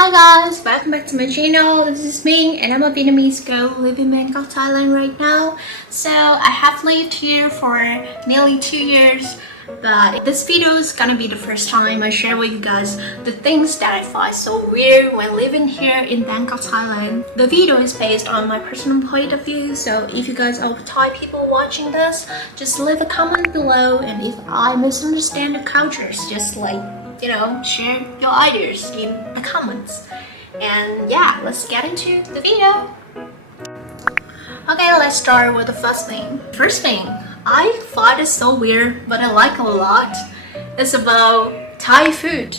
Hi guys, welcome back to my channel. This is me and I'm a Vietnamese girl living in Bangkok, Thailand right now. So I have lived here for nearly 2 years, but this video is gonna be the first time I share with you guys the things that I find so weird when living here in Bangkok, Thailand. The video is based on my personal point of view, so if you guys are Thai people watching this, just leave a comment below, and if I misunderstand the cultures, just share your ideas in the comments. And yeah, let's get into the video. Okay, let's start with the first thing. First thing, I find it so weird, but I like a lot. It's about Thai food.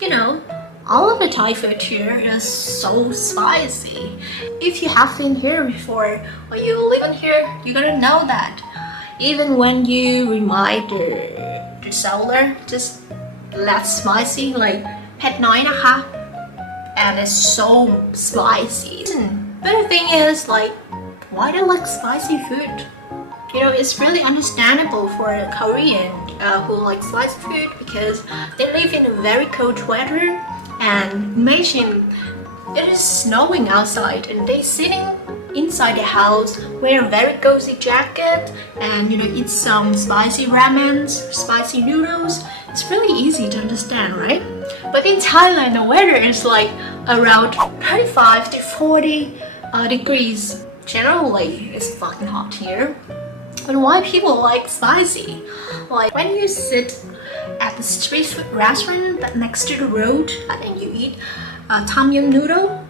You know, all of the Thai food here is so spicy. If you have been here before or you live in here, you're gonna know that. Even when you remind the seller, just less spicy, like pet nóiนะคะ, and it's so spicy. But the thing is, like, why do you like spicy food? You know, it's really understandable for a Korean who like spicy food because they live in a very cold weather, and imagine it is snowing outside and they sitting inside the house, wear a very cozy jacket, and eat some spicy ramen, spicy noodles. It's really easy to understand, right? But in Thailand, the weather is like around 35 to 40 degrees. Generally, it's fucking hot here. But why people like spicy? Like when you sit at the street food restaurant that next to the road and you eat tom yum noodle,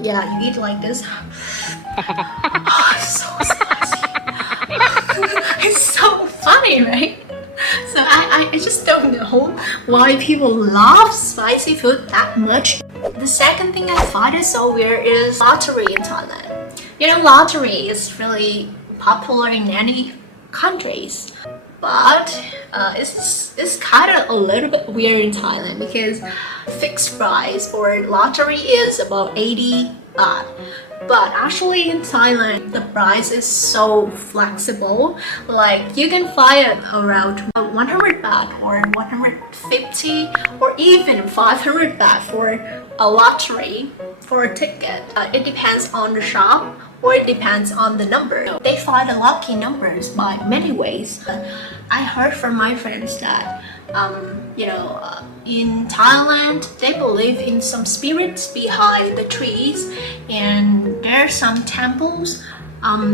you eat like this. Oh, it's so spicy. It's so funny, right? So I just don't know why people love spicy food that much. The second thing I find is so weird is lottery in Thailand. You know, lottery is really popular in many countries, but it's kind of a little bit weird in Thailand because fixed price for lottery is about 80 baht. But actually in Thailand, the price is so flexible. Like you can find it around 100 baht or 150 or even 500 baht for a lottery for a ticket. It depends on the shop or it depends on the number. They find the lucky numbers by many ways. I heard from my friends that in Thailand, they believe in some spirits behind the trees, and there are some temples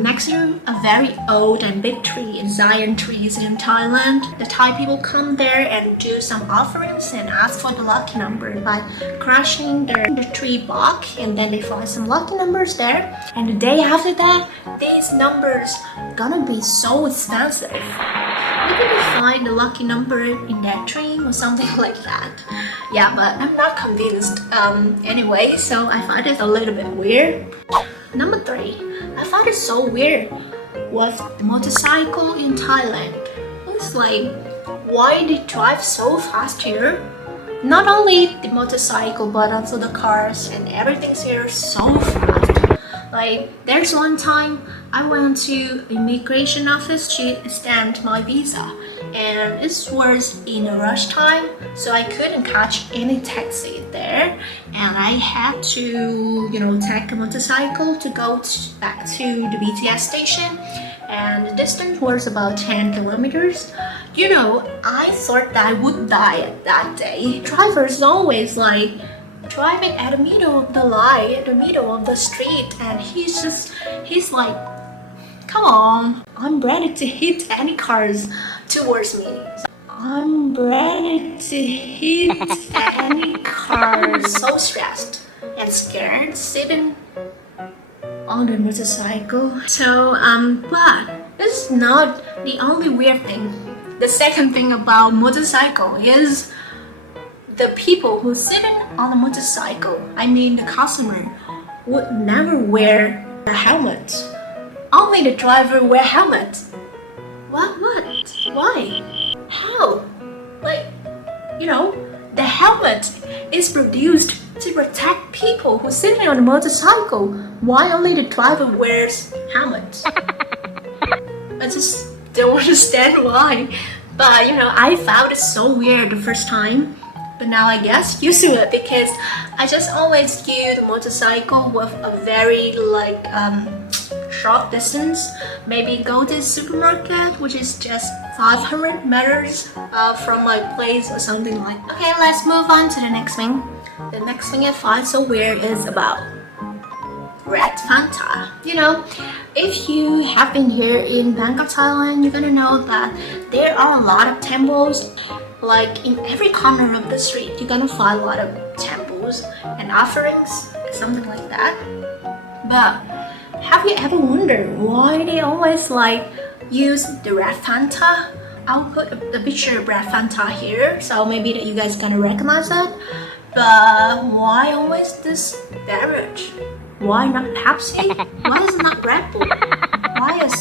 next to a very old and big tree, giant trees in Thailand. The Thai people come there and do some offerings and ask for the lucky number by crushing the tree bark, and then they find some lucky numbers there. And the day after that, these numbers gonna be so expensive. Maybe we find the lucky number in that tree or something like that. Yeah, but I'm not convinced anyway, so I find it a little bit weird. Number 3, I find it so weird with motorcycle in Thailand. It's like, why they drive so fast here? Not only the motorcycle, but also the cars and everything's here so fast. Like, there's one time I went to immigration office to stamp my visa, and it was in a rush time, so I couldn't catch any taxi there, and I had to, take a motorcycle to go back to the BTS station, and the distance was about 10 kilometers. I thought that I would die that day. Drivers always like driving at the middle of the line, at the middle of the street, and he's like, come on, I'm ready to hit any cars towards me. I'm ready to hit any cars. So stressed and scared sitting on the motorcycle. So but this is not the only weird thing. The second thing about motorcycle is the people who sitting on the motorcycle, I mean the customer, would never wear a helmet. Only the driver wear helmet. What? Why? How? Like, the helmet is produced to protect people who sitting on the motorcycle. Why only the driver wears helmet? I just don't understand why. But I found it so weird the first time. but now I guess used to it because I just always use the motorcycle with a very like short distance. Maybe go to the supermarket, which is just 500 meters from my place or something like that. Okay, let's move on to the next thing. The next thing I find so weird is about Red Fanta. You know, if you have been here in Bangkok, Thailand, you're gonna know that there are a lot of temples. Like in every corner of the street, you're gonna find a lot of temples and offerings, something like that. But have you ever wondered why they always like use the Red Fanta? I'll put a picture of Red Fanta here, so maybe that you guys gonna recognize it. But why always this beverage? Why not Pepsi? Why is it not Red Bull? Why is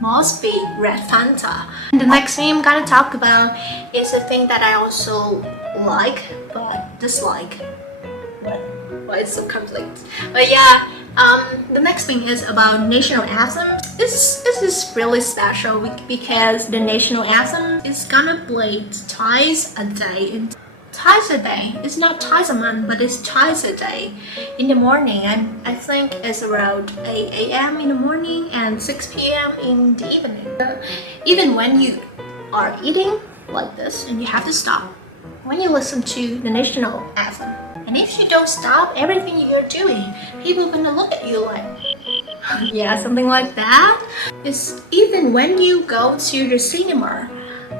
must be Red Fanta? And the next thing I'm gonna talk about is a thing that I also like but dislike. Why it's so conflict? But yeah, the next thing is about national anthem. This is really special because the national anthem is gonna play twice a day. Twice a day. It's not twice a month, but it's twice a day. In the morning, I think it's around 8 a.m. in the morning and 6 p.m. in the evening. Even when you are eating like this and you have to stop when you listen to the national anthem. And if you don't stop everything you're doing, people are gonna look at you like, yeah, something like that. It's even when you go to the cinema,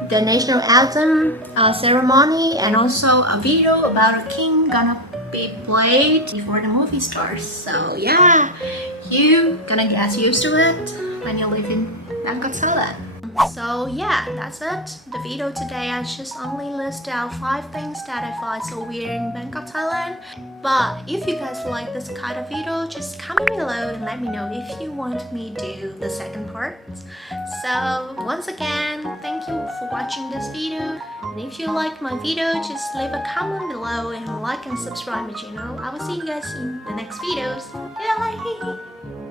the national anthem ceremony and also a video about a king gonna be played before the movie starts. So yeah, you gonna get used to it when you live in Bangkok, Thailand. So yeah, that's it. The video today I just only list out 5 things that I find so weird in Bangkok, Thailand. But if you guys like this kind of video, just comment below and let me know if you want me to do the second part. So once again, thank you for watching this video. And if you like my video, just leave a comment below and like and subscribe my channel. I will see you guys in the next videos. Bye!